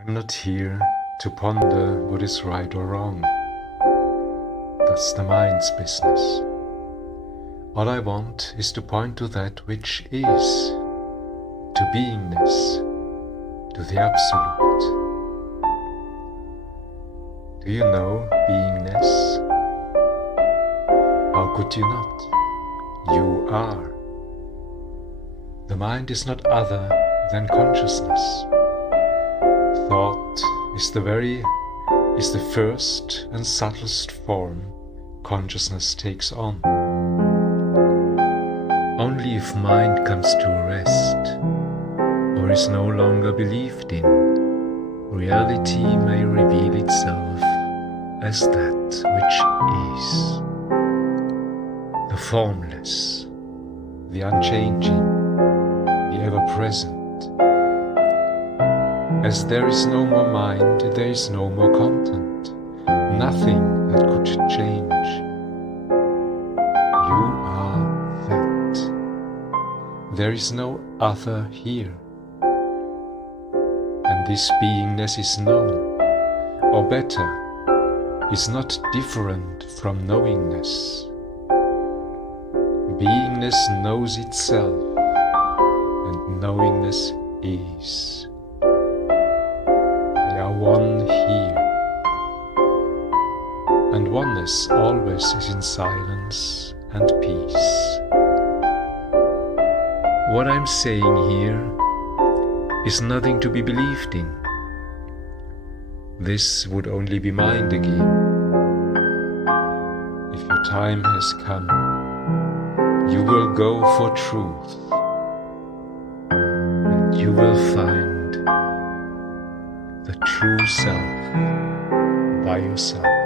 I'm not here to ponder what is right or wrong. That's the mind's business. All I want is to point to that which is, to beingness, to the absolute. Do you know beingness? How could you not? You are. The mind is not other than consciousness. Thought is the first and subtlest form consciousness takes on. Only if mind comes to rest, or is no longer believed in, reality may reveal itself as that which is. The formless, the unchanging, the ever-present. As there is no more mind, there is no more content, nothing that could change. You are that. There is no other here. And this beingness is known, or better, is not different from knowingness. Beingness knows itself, and knowingness is. They are one here, and oneness always is in silence and peace. What I'm saying here is nothing to be believed in. This would only be mind again. If your time has come, you will go for truth, and you will find the true self by yourself.